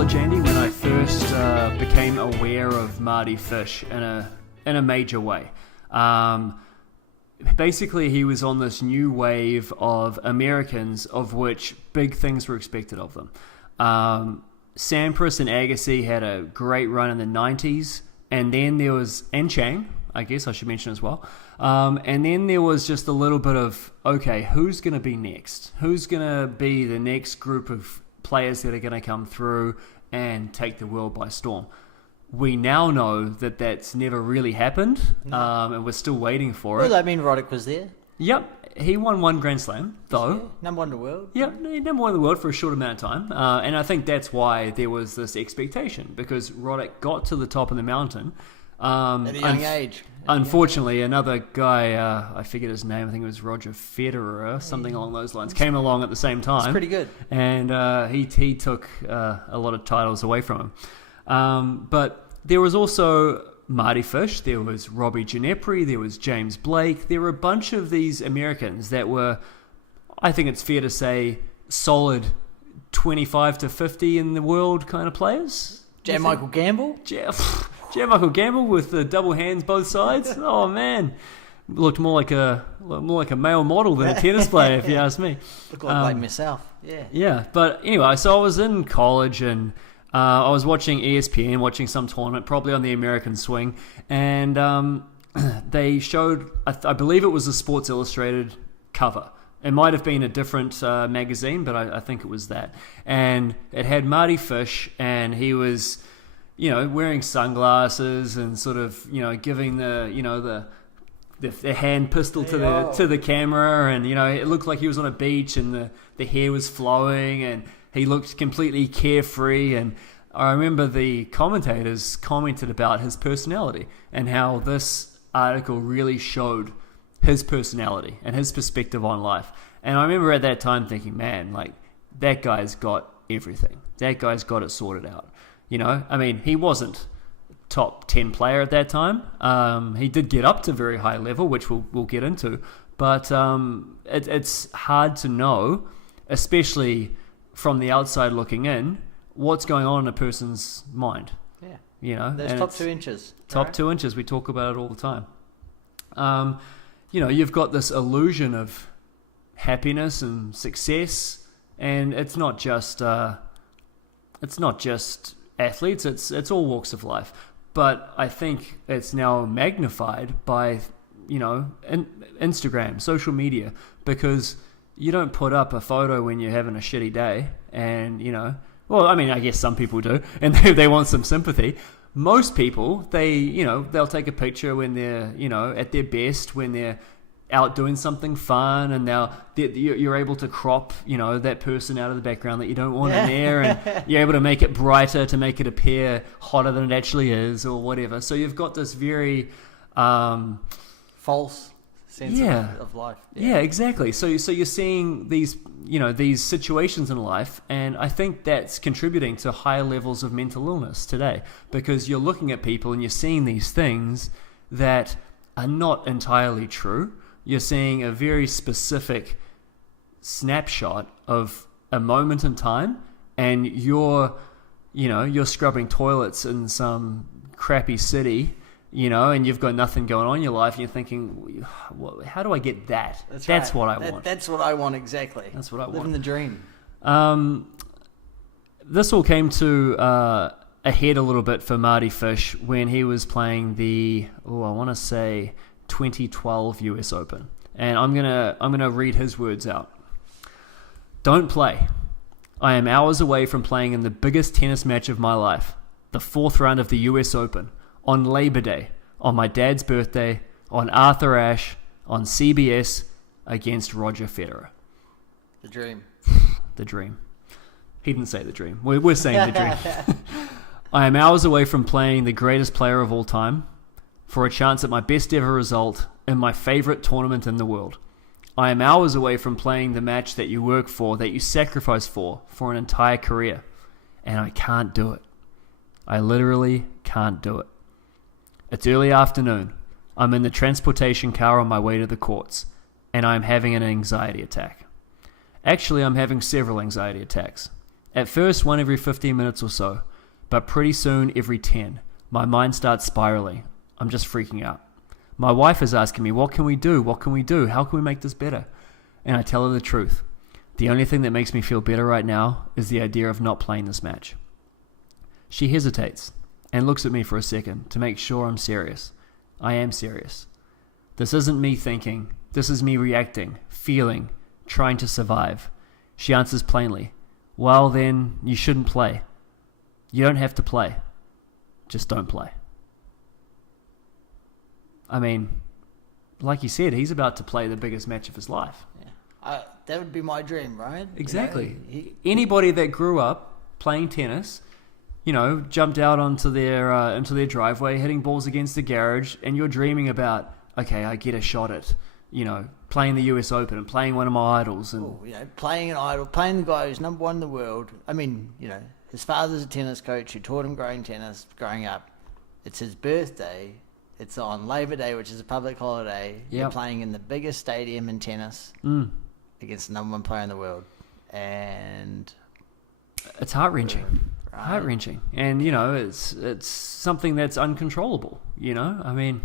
college, Andy, when I first became aware of Mardy Fish in a major way. Basically, he was on this new wave of Americans of which big things were expected of them. Sampras and Agassi had a great run in the 90s, and then there was, and Chang, I guess I should mention as well. And then there was just a little bit of, okay, who's going to be next? Who's going to be the next group of players that are going to come through and take the world by storm? We now know that that's never really happened, and we're still waiting for it. Well, I mean, Roddick was there. Yep. He won one Grand Slam, though. Yeah. Number one in the world. Yeah, number one in the world for a short amount of time. And I think that's why there was this expectation, because Roddick got to the top of the mountain. At a young age. Unfortunately, another guy, I forget his name, I think it was Roger Federer, something along those lines, came along at the same time. It's pretty good. And he took a lot of titles away from him. But there was also Mardy Fish, there was Robbie Ginepri, there was James Blake. There were a bunch of these Americans that were, I think it's fair to say, solid 25 to 50 in the world kind of players. Jan Michael Gamble? Jan Michael Gamble with the double hands both sides. Oh man, looked more like a male model than a tennis player, if you ask me. Looked like myself. Yeah. Yeah, but anyway, so I was in college and I was watching ESPN, watching some tournament, probably on the American swing, and they showed, I believe it was a Sports Illustrated cover. It might have been a different magazine, but I think it was that. And it had Mardy Fish, and he was, wearing sunglasses and sort of, giving the hand pistol to the camera, and it looked like he was on a beach, and the hair was flowing, and he looked completely carefree. And I remember the commentators commented about his personality and how this article really showed his personality and his perspective on life. And I remember at that time thinking, man, like, that guy's got everything. That guy's got it sorted out. I mean, he wasn't top 10 player at that time. He did get up to very high level, which we'll get into. But it's hard to know, especially from the outside looking in, what's going on in a person's mind. Yeah. Those top 2 inches. Top right? 2 inches. We talk about it all the time. You've got this illusion of happiness and success, and it's not just athletes. It's all walks of life. But I think it's now magnified by Instagram, social media, because you don't put up a photo when you're having a shitty day, and well, I mean, I guess some people do, and they want some sympathy. Most people, they'll take a picture when they're, at their best, when they're out doing something fun, and you're able to crop, that person out of the background that you don't want in there, and you're able to make it brighter to make it appear hotter than it actually is, or whatever. So you've got this very false sense of life. Yeah, exactly. So you're seeing these situations in life, and I think that's contributing to higher levels of mental illness today, because you're looking at people and you're seeing these things that are not entirely true. You're seeing a very specific snapshot of a moment in time, and you're scrubbing toilets in some crappy city, and you've got nothing going on in your life, and you're thinking, how do I get that? That's what I want. That's what I want, exactly. That's what I want. Living the dream. This all came to a head a little bit for Mardy Fish when he was playing the, I want to say 2012 US Open. And I'm gonna read his words out. Don't play. I am hours away from playing in the biggest tennis match of my life, the 4th round of the US Open, on Labor Day, on my dad's birthday, on Arthur Ashe, on CBS, against Roger Federer. The dream. The dream. He didn't say the dream. We're saying the dream. I am hours away from playing the greatest player of all time for a chance at my best ever result in my favorite tournament in the world. I am hours away from playing the match that you work for, that you sacrifice for an entire career. And I can't do it. I literally can't do it. It's early afternoon. I'm in the transportation car on my way to the courts, and I'm having an anxiety attack. Actually, I'm having several anxiety attacks. At first, one every 15 minutes or so, but pretty soon, every 10. My mind starts spiraling. I'm just freaking out. My wife is asking me, what can we do? What can we do? How can we make this better? And I tell her the truth. The only thing that makes me feel better right now is the idea of not playing this match. She hesitates and looks at me for a second to make sure I'm serious. I am serious. This isn't me thinking. This is me reacting, feeling, trying to survive. She answers plainly, well then, you shouldn't play. You don't have to play. Just don't play. I mean, like you said, he's about to play the biggest match of his life. Yeah. That would be my dream, right? Exactly. Anybody that grew up playing tennis, jumped out onto their driveway, hitting balls against the garage, and you're dreaming about, okay, I get a shot at, playing the US Open and playing one of my idols. And playing an idol, playing the guy who's number one in the world. I mean, his father's a tennis coach who taught him growing up. It's his birthday. It's on Labor Day, which is a public holiday. Yep. You're playing in the biggest stadium in tennis against the number one player in the world. And it's heart-wrenching. Right. Heart-wrenching. And, it's something that's uncontrollable, I mean,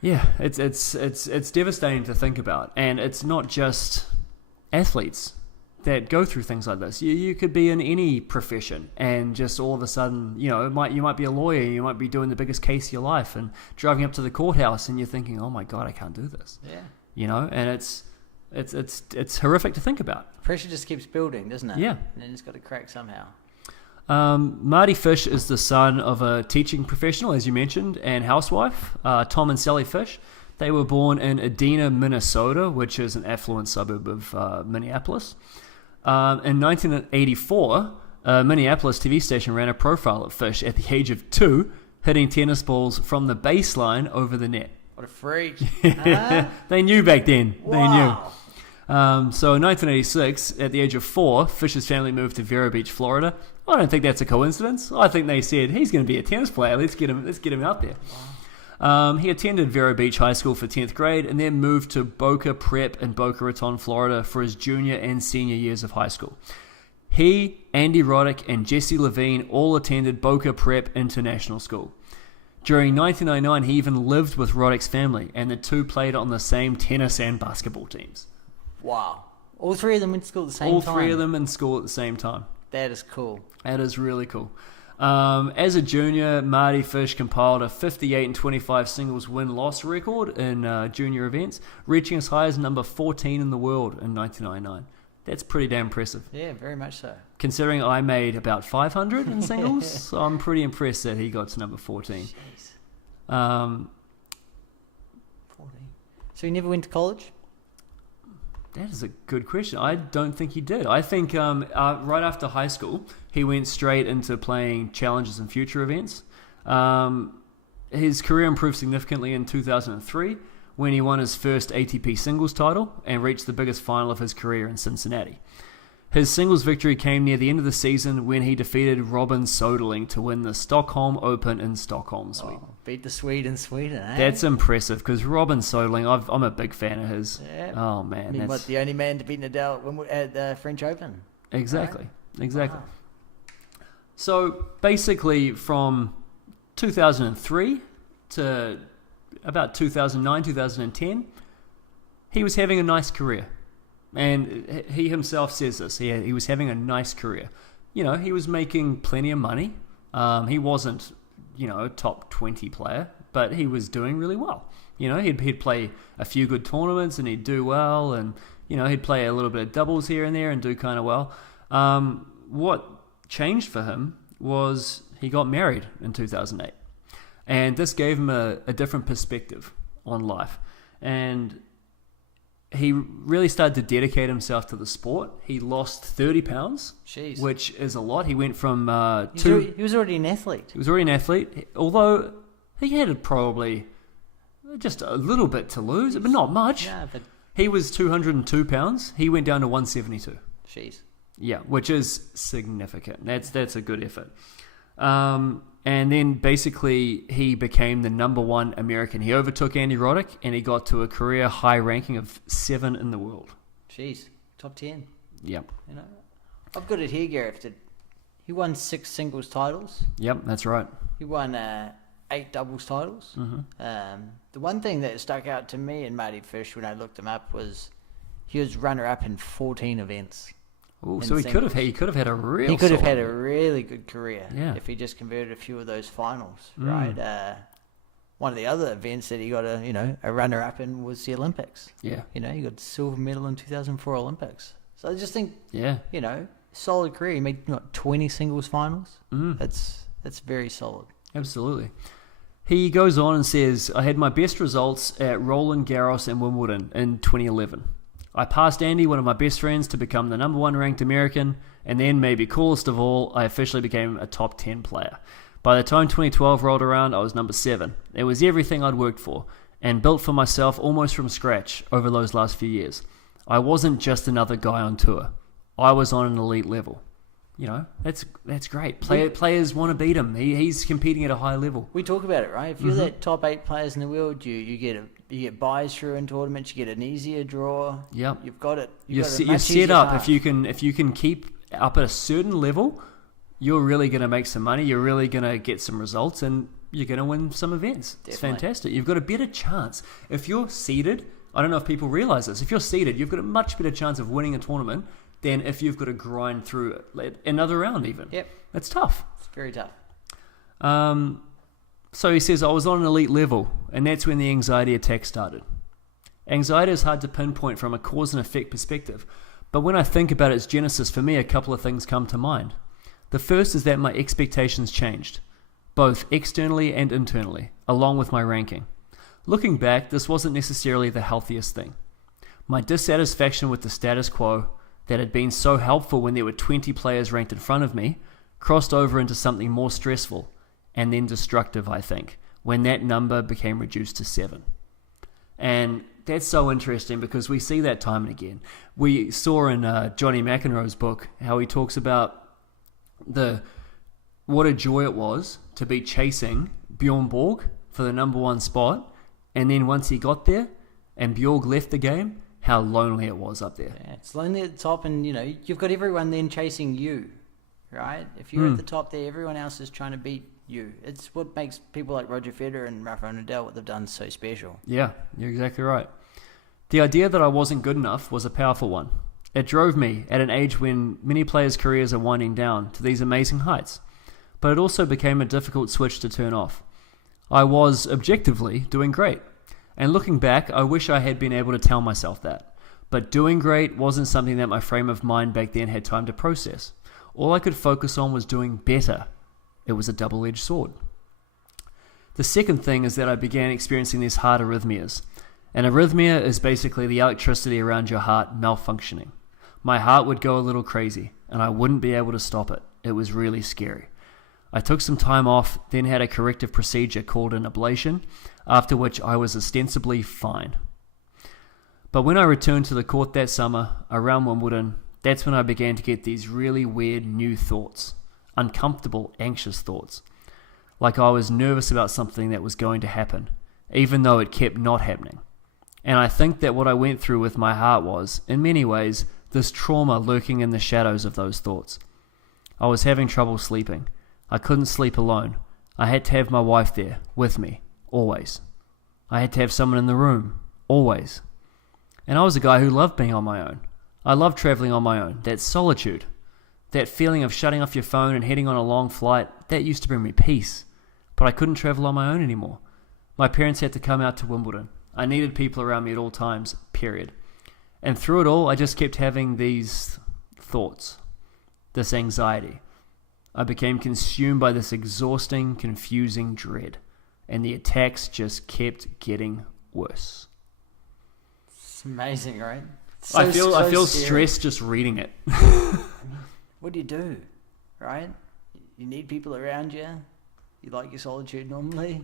yeah, it's devastating to think about. And it's not just athletes that go through things like this. You could be in any profession and just all of a sudden, you might be a lawyer, you might be doing the biggest case of your life and driving up to the courthouse and you're thinking, oh my God, I can't do this. Yeah. And it's horrific to think about. Pressure just keeps building, doesn't it? Yeah. And then it's got to crack somehow. Mardy Fish is the son of a teaching professional, as you mentioned, and housewife, Tom and Sally Fish. They were born in Edina, Minnesota, which is an affluent suburb of Minneapolis. In 1984, a Minneapolis TV station ran a profile of Fish at the age of 2, hitting tennis balls from the baseline over the net. What a freak. They knew back then. Wow. They knew. So in 1986, at the age of 4, Fish's family moved to Vero Beach, Florida. I don't think that's a coincidence. I think they said, he's going to be a tennis player. Let's get him out there. Wow. He attended Vero Beach High School for 10th grade and then moved to Boca Prep in Boca Raton, Florida for his junior and senior years of high school. He, Andy Roddick, and Jesse Levine all attended Boca Prep International School. During 1999, he even lived with Roddick's family, and the two played on the same tennis and basketball teams. Wow. All three of them in school at the same time? All three of them in school at the same time. That is cool. That is really cool. As a junior, Mardy Fish compiled a 58-25 singles win-loss record in junior events, reaching as high as number 14 in the world in 1999. That's pretty damn impressive. Yeah, very much so. Considering I made about 500 in singles, so I'm pretty impressed that he got to number 14. Jeez. 14. So he never went to college? That is a good question. I don't think he did. I think right after high school, he went straight into playing challenges and future events. His career improved significantly in 2003 when he won his first ATP singles title and reached the biggest final of his career in Cincinnati. His singles victory came near the end of the season when he defeated Robin Soderling to win the Stockholm Open in Stockholm, Sweden. Oh, beat the Swede in Sweden, eh? That's impressive because Robin Soderling, I'm a big fan of his. Yeah. Oh, man. I mean, what, the only man to beat Nadal at the French Open? Exactly. Right? Exactly. Wow. So basically from 2003 to about 2009, 2010, he was having a nice career. And he himself says this. He was having a nice career. He was making plenty of money. He wasn't, a top 20 player, but he was doing really well. He'd play a few good tournaments and he'd do well. And, he'd play a little bit of doubles here and there and do kind of well. What changed for him was he got married in 2008. And this gave him a different perspective on life. And he really started to dedicate himself to the sport. He lost 30 pounds, Jeez. Which is a lot. He went from He was already an athlete. He was already an athlete, although he had probably just a little bit to lose, but not much. Yeah, but he was 202 pounds. He went down to 172. Jeez. Yeah, which is significant. That's a good effort. And then basically he became the number one American. He overtook Andy Roddick and he got to a career high ranking of 7 in the world. Jeez, top 10. Yep. I've got it here, Gareth. He won 6 singles titles. Yep, that's right. He won 8 doubles titles. The one thing that stuck out to me in Mardy Fish when I looked him up was he was runner-up in 14 events. Oh, so he could have had a real. He could have solid had a really good career if he just converted a few of those finals, right? One of the other events that he got a runner-up in was the Olympics. Yeah. He got a silver medal in 2004 Olympics. So I just think, Yeah. Solid career. He made 20 singles finals. That's very solid. Absolutely. He goes on and says, I had my best results at Roland Garros and Wimbledon in 2011. I passed Andy, one of my best friends, to become the number 1 ranked American, and then, maybe coolest of all, I officially became a top 10 player. By the time 2012 rolled around, I was number 7. It was everything I'd worked for, and built for myself almost from scratch over those last few years. I wasn't just another guy on tour. I was on an elite level. That's great. Players want to beat him. He's competing at a high level. We talk about it, right? If you're that top 8 players in the world, you get buys through in tournaments. You get an easier draw. Yep. You've got it. You're set up. If you can keep up at a certain level, you're really going to make some money. You're really going to get some results, and you're going to win some events. Definitely. It's fantastic. You've got a better chance if you're seeded. I don't know if people realize this. If you're seeded, you've got a much better chance of winning a tournament than if you've got to grind through another round even. Yep. It's tough. It's very tough. So he says, I was on an elite level, and that's when the anxiety attack started. Anxiety is hard to pinpoint from a cause and effect perspective, but when I think about its genesis, for me, a couple of things come to mind. The first is that my expectations changed, both externally and internally, along with my ranking. Looking back, this wasn't necessarily the healthiest thing. My dissatisfaction with the status quo that had been so helpful when there were 20 players ranked in front of me crossed over into something more stressful and then destructive, I think, when that number became reduced to 7. And that's so interesting because we see that time and again. We saw in Johnny McEnroe's book how he talks about what a joy it was to be chasing Bjorn Borg for the number 1 spot, and then once he got there and Bjorg left the game, how lonely it was up there. Yeah, it's lonely at the top, and you've got everyone then chasing you, right? If you're at the top there, everyone else is trying to beat you. It's what makes people like Roger Federer and Rafael Nadal, what they've done, so special. Yeah, you're exactly right. The idea that I wasn't good enough was a powerful one. It drove me at an age when many players' careers are winding down to these amazing heights, but it also became a difficult switch to turn off. I was, objectively, doing great. And looking back, I wish I had been able to tell myself that. But doing great wasn't something that my frame of mind back then had time to process. All I could focus on was doing better. It was a double-edged sword. The second thing is that I began experiencing these heart arrhythmias. An arrhythmia is basically the electricity around your heart malfunctioning. My heart would go a little crazy, and I wouldn't be able to stop it. It was really scary. I took some time off, then had a corrective procedure called an ablation, after which I was ostensibly fine. But when I returned to the court that summer, around Wimbledon, that's when I began to get these really weird new thoughts. Uncomfortable, anxious thoughts. Like I was nervous about something that was going to happen, even though it kept not happening. And I think that what I went through with my heart was, in many ways, this trauma lurking in the shadows of those thoughts. I was having trouble sleeping. I couldn't sleep alone. I had to have my wife there, with me, always. I had to have someone in the room, always. And I was a guy who loved being on my own. I loved traveling on my own, that solitude. That feeling of shutting off your phone and heading on a long flight, that used to bring me peace. But I couldn't travel on my own anymore. My parents had to come out to Wimbledon. I needed people around me at all times, period. And through it all, I just kept having these thoughts, this anxiety. I became consumed by this exhausting, confusing dread, and the attacks just kept getting worse. It's amazing, right? I feel stressed just reading it. What do? Right? You need people around you. You like your solitude normally.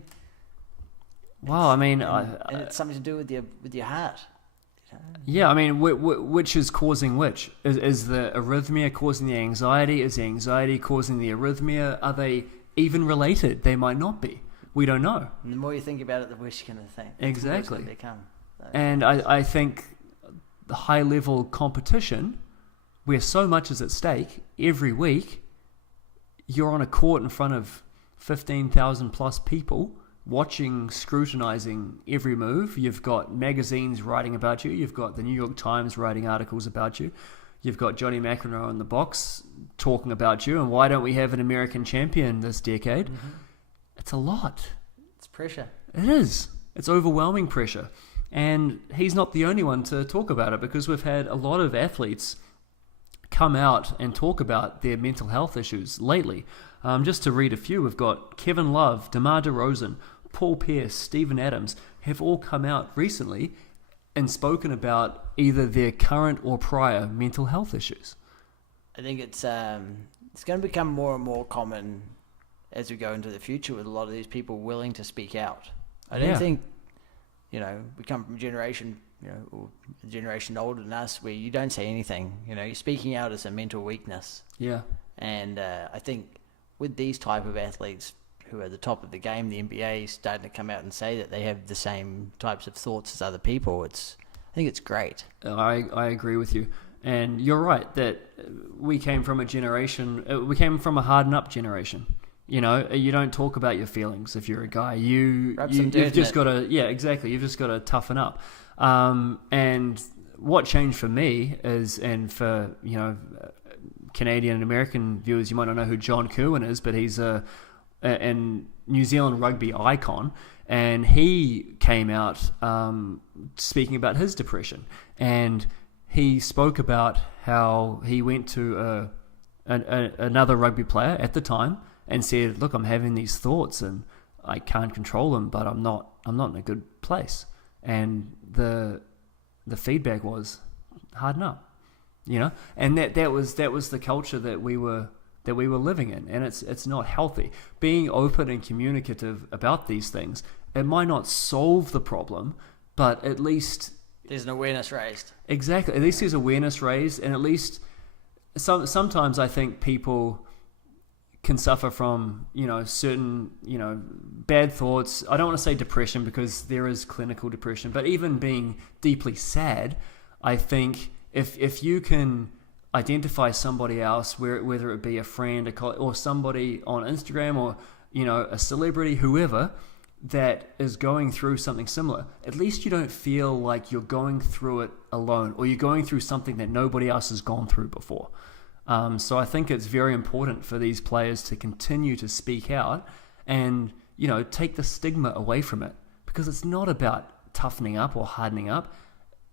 Wow, I mean, and it's something to do with your heart. Yeah, I mean, which is causing which? Is the arrhythmia causing the anxiety? Is the anxiety causing the arrhythmia? Are they even related? They might not be. We don't know. And the more you think about it, the worse you're going to think. Exactly. They become. And I think the high-level competition where so much is at stake every week. You're on a court in front of 15,000 plus people watching, scrutinizing every move. You've got magazines writing about you. You've got the New York Times writing articles about you. You've got Johnny McEnroe in the box talking about you. And why don't we have an American champion this decade? Mm-hmm. It's a lot. It's pressure. It is. It's overwhelming pressure. And he's not the only one to talk about it, because we've had a lot of athletes come out and talk about their mental health issues lately. Just to read a few, we've got Kevin Love, DeMar DeRozan, Paul Pierce, Steven Adams have all come out recently and spoken about either their current or prior mental health issues. I think it's going to become more and more common as we go into the future, with a lot of these people willing to speak out. I don't think, we come from a generation, or a generation older than us, where you don't say anything. You're speaking out is a mental weakness. Yeah. And I think with these type of athletes who are at the top of the game, the NBA is starting to come out and say that they have the same types of thoughts as other people. I think it's great. I agree with you. And you're right that we came from a harden up generation. You don't talk about your feelings if you're a guy. You've just got to, exactly. You've just got to toughen up. And what changed for me is, and for, Canadian and American viewers, you might not know who John Kirwan is, but he's a New Zealand rugby icon. And he came out speaking about his depression. And he spoke about how he went to another rugby player at the time and said, look, I'm having these thoughts and I can't control them, but I'm not in a good place. And the feedback was, harden up, and that was the culture that we were living in, and it's not healthy. Being open and communicative about these things, it might not solve the problem, but at least there's an awareness raised. Exactly, at least there's awareness raised, and at least sometimes I think people can suffer from, certain, bad thoughts. I don't want to say depression, because there is clinical depression, but even being deeply sad, I think if you can identify somebody else, whether it be a friend, or somebody on Instagram, or, a celebrity, whoever, that is going through something similar, at least you don't feel like you're going through it alone, or you're going through something that nobody else has gone through before. So I think it's very important for these players to continue to speak out and, take the stigma away from it, because it's not about toughening up or hardening up.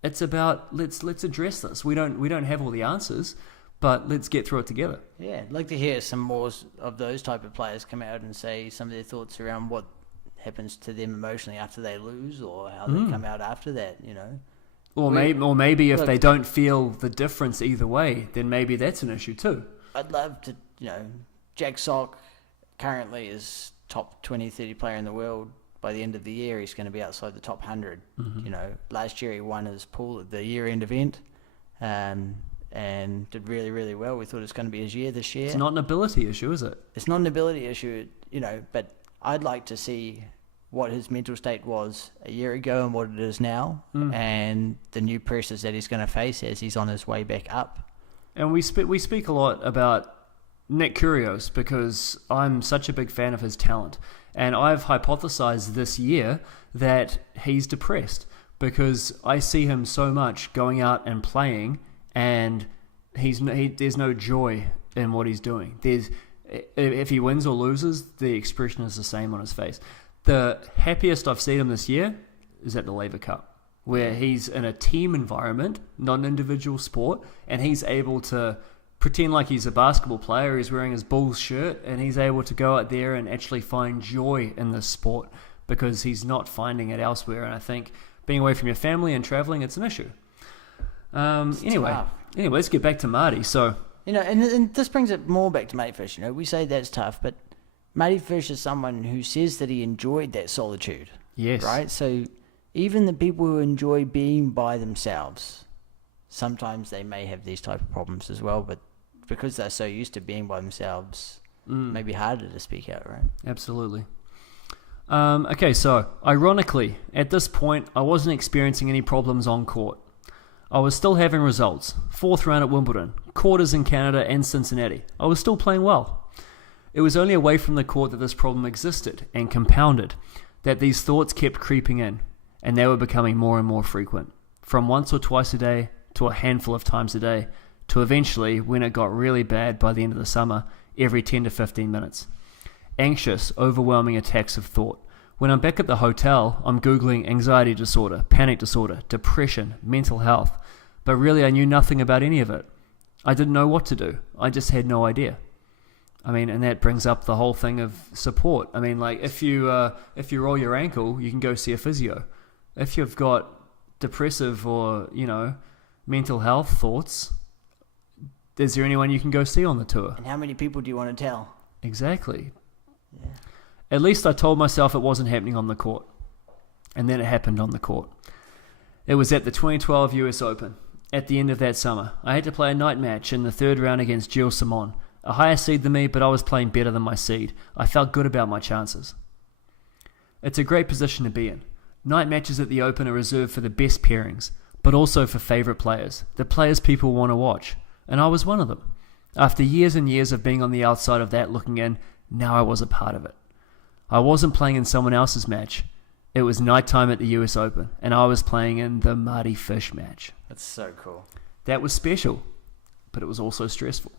It's about let's address this. We don't have all the answers, but let's get through it together. Yeah, I'd like to hear some more of those type of players come out and say some of their thoughts around what happens to them emotionally after they lose, or how they come out after that, Or maybe if they don't feel the difference either way, then maybe that's an issue too. I'd love to, Jack Sock currently is top 20, 30 player in the world. By the end of the year, he's going to be outside the top 100. Mm-hmm. Last year he won his pool at the year-end event and did really, really well. We thought it was going to be his year this year. It's not an ability issue, is it? It's not an ability issue, but I'd like to see what his mental state was a year ago and what it is now, and the new pressures that he's going to face as he's on his way back up. And we speak a lot about Nick Kyrgios, because I'm such a big fan of his talent. And I've hypothesized this year that he's depressed, because I see him so much going out and playing, and there's no joy in what he's doing. If he wins or loses, the expression is the same on his face. The happiest I've seen him this year is at the Laver Cup, where he's in a team environment, not an individual sport, and he's able to pretend like he's a basketball player. He's wearing his Bulls shirt, and he's able to go out there and actually find joy in this sport, because he's not finding it elsewhere. And I think being away from your family and traveling, it's an issue. Anyway, let's get back to Mardy. So, and this brings it more back to Mardy Fish. We say that's tough, but Mardy Fish is someone who says that he enjoyed that solitude. Yes. Right? So even the people who enjoy being by themselves, sometimes they may have these type of problems as well, but because they're so used to being by themselves, it may be harder to speak out, right? Absolutely. Okay, so ironically, at this point, I wasn't experiencing any problems on court. I was still having results. 4th round at Wimbledon, quarters in Canada and Cincinnati. I was still playing well. It was only away from the court that this problem existed and compounded, that these thoughts kept creeping in, and they were becoming more and more frequent, from once or twice a day to a handful of times a day, to eventually, when it got really bad by the end of the summer, every 10 to 15 minutes. Anxious, overwhelming attacks of thought. When I'm back at the hotel, I'm Googling anxiety disorder, panic disorder, depression, mental health, but really I knew nothing about any of it. I didn't know what to do. I just had no idea. I mean, and that brings up the whole thing of support. I mean, like if you roll your ankle, you can go see a physio. If you've got depressive or, mental health thoughts, is there anyone you can go see on the tour? And how many people do you want to tell? Exactly. Yeah. At least I told myself it wasn't happening on the court. And then it happened on the court. It was at the 2012 US Open. At the end of that summer, I had to play a night match in the 3rd round against Gilles Simon. A higher seed than me, but I was playing better than my seed. I felt good about my chances. It's a great position to be in. Night matches at the Open are reserved for the best pairings, but also for favourite players, the players people want to watch. And I was one of them. After years and years of being on the outside of that looking in, now I was a part of it. I wasn't playing in someone else's match. It was nighttime at the US Open, and I was playing in the Mardy Fish match. That's so cool. That was special, but it was also stressful.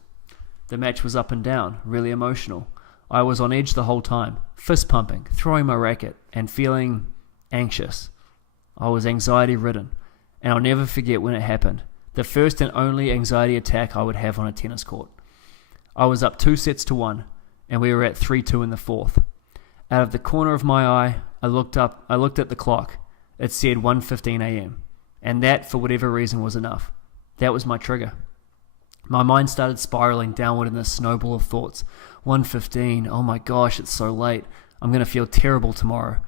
The match was up and down, really emotional. I was on edge the whole time, fist pumping, throwing my racket, and feeling anxious. I was anxiety ridden, and I'll never forget when it happened. The first and only anxiety attack I would have on a tennis court. I was up 2-1, and we were at 3-2 in the 4th. Out of the corner of my eye, I looked at the clock. It said 1:15 a.m. And that, for whatever reason, was enough. That was my trigger. My mind started spiraling downward in this snowball of thoughts. 1:15, oh my gosh, it's so late. I'm going to feel terrible tomorrow.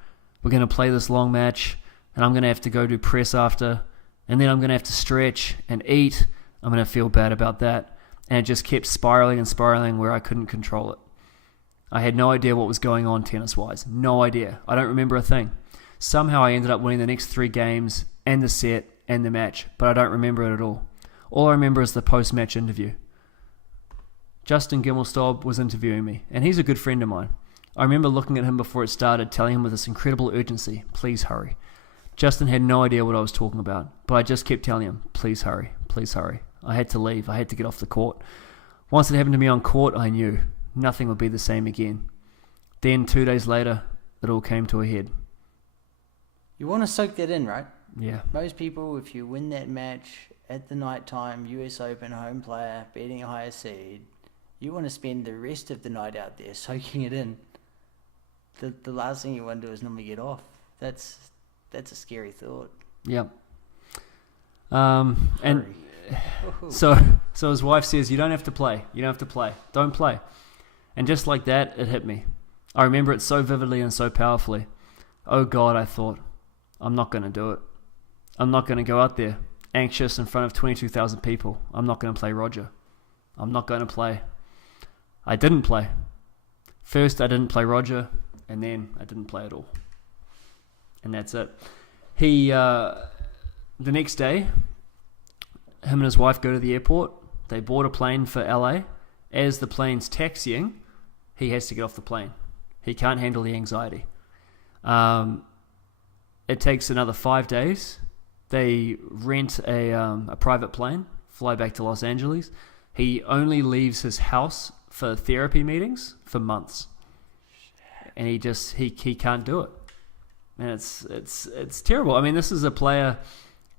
We're going to play this long match, and I'm going to have to go do press after, and then I'm going to have to stretch and eat. I'm going to feel bad about that. And it just kept spiraling and spiraling where I couldn't control it. I had no idea what was going on tennis-wise. No idea. I don't remember a thing. Somehow I ended up winning the next 3 games and the set and the match, but I don't remember it at all. All I remember is the post-match interview. Justin Gimelstob was interviewing me, and he's a good friend of mine. I remember looking at him before it started, telling him with this incredible urgency, please hurry. Justin had no idea what I was talking about, but I just kept telling him, please hurry, please hurry. I had to leave. I had to get off the court. Once it happened to me on court, I knew nothing would be the same again. Then 2 days later, it all came to a head. You want to soak that in, right? Yeah. Most people, if you win that match at the night time, US Open, home player, beating a higher seed, you want to spend the rest of the night out there soaking it in. The last thing you want to do is normally get off. That's a scary thought. Yep. And so his wife says, you don't have to play. You don't have to play. Don't play. And just like that, it hit me. I remember it so vividly and so powerfully. Oh God, I thought, I'm not going to do it. I'm not going to go out there anxious in front of 22,000 people. I'm not going to play Roger. I'm not going to play. I didn't play. First, I didn't play Roger, and then I didn't play at all. And that's it. The next day, him and his wife go to the airport. They board a plane for LA. As the plane's taxiing, he has to get off the plane. He can't handle the anxiety. It takes another 5 days. They rent a private plane, fly back to Los Angeles. He only leaves his house for therapy meetings for months. And he can't do it. And it's terrible. I mean, this is a player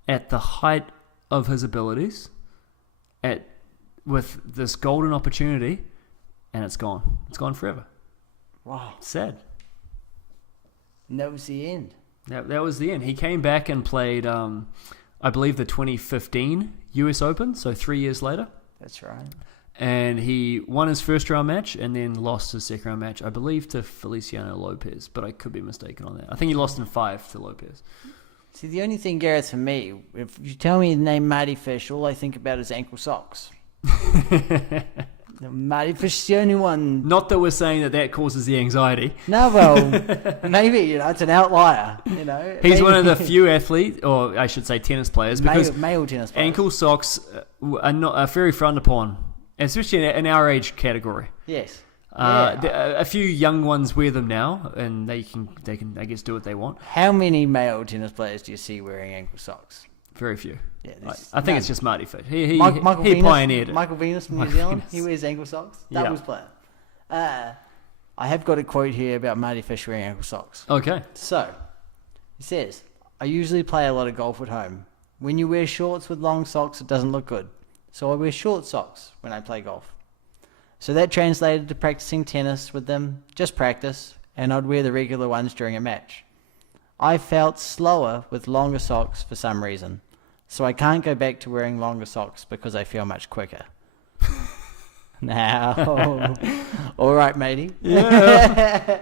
at the height of his abilities, with this golden opportunity, and it's gone. It's gone forever. Wow. Sad. And that was the end. That was the end. He came back and played, I believe, the 2015 US Open, so 3 years later. That's right. And he won his first round match and then lost his second round match, I believe, to Feliciano Lopez, but I could be mistaken on that. I think he lost in 5 to Lopez. See, the only thing, Gareth, for me, if you tell me the name Mardy Fish, all I think about is ankle socks. Mardy Fish is the only one. Not that we're saying that causes the anxiety. No, well, maybe, it's an outlier, He's Maybe. one of the few athletes, or I should say tennis players, because male tennis players. ankle socks are very frowned upon, especially in our age category. Yes. A few young ones wear them now, and they can I guess do what they want. How many male tennis players do you see wearing ankle socks? Very few. Yeah, I think it's just Mardy Fish. He Michael he Venus, pioneered it. Michael Venus from New Zealand. He wears ankle socks. Doubles player. I have got a quote here about Mardy Fish wearing ankle socks. Okay. So, he says, I usually play a lot of golf at home. When you wear shorts with long socks, it doesn't look good. So I wear short socks when I play golf. So that translated to practicing tennis with them, just practice, and I'd wear the regular ones during a match. I felt slower with longer socks for some reason. So I can't go back to wearing longer socks because I feel much quicker. Now, all right, matey. Yeah.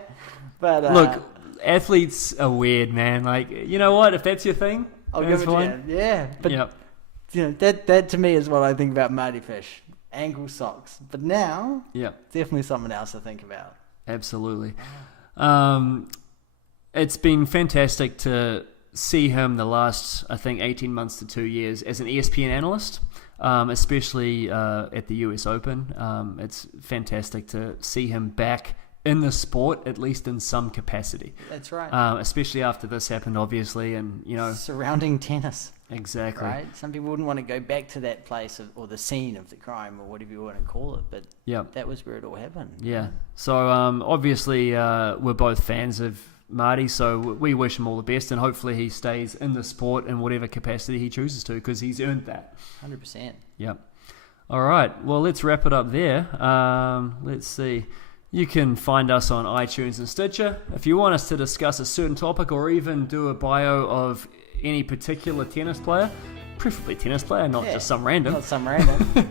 But look, athletes are weird, man. Like, you know what? If that's your thing, I'll that's give it fine. to you. Yeah, but Yep. That to me is what I think about Mardy Fish, ankle socks. But now, Yep. definitely something else to think about. Absolutely. It's been fantastic to see him the last, I think, 18 months to 2 years as an ESPN analyst, especially at the US Open. It's fantastic to see him back in the sport, at least in some capacity. That's right. Especially after this happened, obviously, and, Surrounding tennis. Exactly. Right? Some people wouldn't want to go back to that place or the scene of the crime or whatever you want to call it, but that was where it all happened. Yeah. So obviously we're both fans of Mardy, so we wish him all the best, and hopefully he stays in the sport in whatever capacity he chooses to, because he's earned that. 100%. Yep. All right. Well, let's wrap it up there. Let's see. You can find us on iTunes and Stitcher. If you want us to discuss a certain topic or even do a bio of any particular tennis player, preferably tennis player, not just some random. Not some random.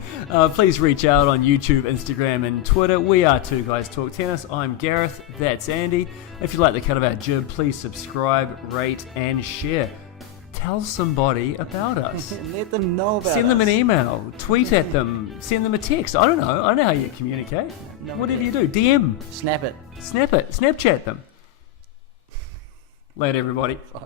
Please reach out on YouTube, Instagram, and Twitter. We are Two Guys Talk Tennis. I'm Gareth. That's Andy. If you like the cut of our jib, please subscribe, rate, and share. Tell somebody about us. Let them know about us. Send them an email. Tweet at them. Send them a text. I don't know how you communicate. Whatever you do. DM. Snap it. Snap it. Snapchat them. Later, everybody. Bye.